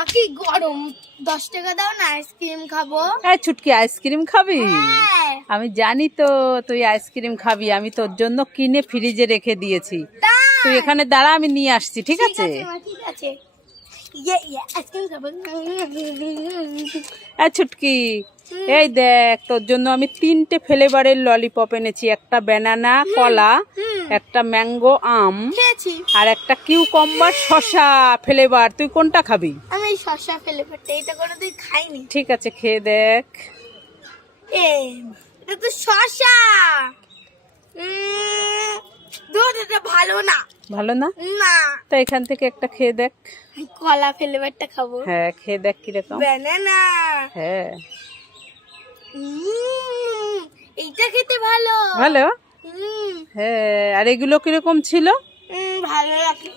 মা কি গরম। দশ টাকা দাও না আইসক্রিম খাব। এই ছুটকি আইসক্রিম খাবি? হ্যাঁ। আমি জানি তো তুই আইসক্রিম খাবি আমি তোর জন্য কিনে ফ্রিজে রেখে দিয়েছি। তুই। এখানে দাঁড়া আমি নিয়ে আসছি ঠিক আছে? মা ঠিক আছে। ইয়ে ইয়ে ছুটকি এই দেখ তোর জন্য আমি তিনটে ফ্লেভারের ললিপপ এনেছি একটা ব্যানানা কলা একটা ম্যাঙ্গো আম খেয়েছি। আর একটা কিউকম্বার শশা ফ্লেভার। তুই কোনটা খাবি? আমি এই শসা ফেলে পড়তে এটা করে তুই খাইনি। ঠিক আছে খেয়ে দেখ। এ এটা তো উম, দুধ এটা ভালো না। ভালো না? না। তা এখান থেকে একটা খেয়ে দেখ। কলা ফ্লেভারটা খাব। হ্যাঁ খেয়ে দেখ কীরকম। ব্যানানা হ্যাঁ। এইটা খেতে ভালো। ভালো? হ্যাঁ আর এগুলো কীরকম ছিল? ভালো লাগে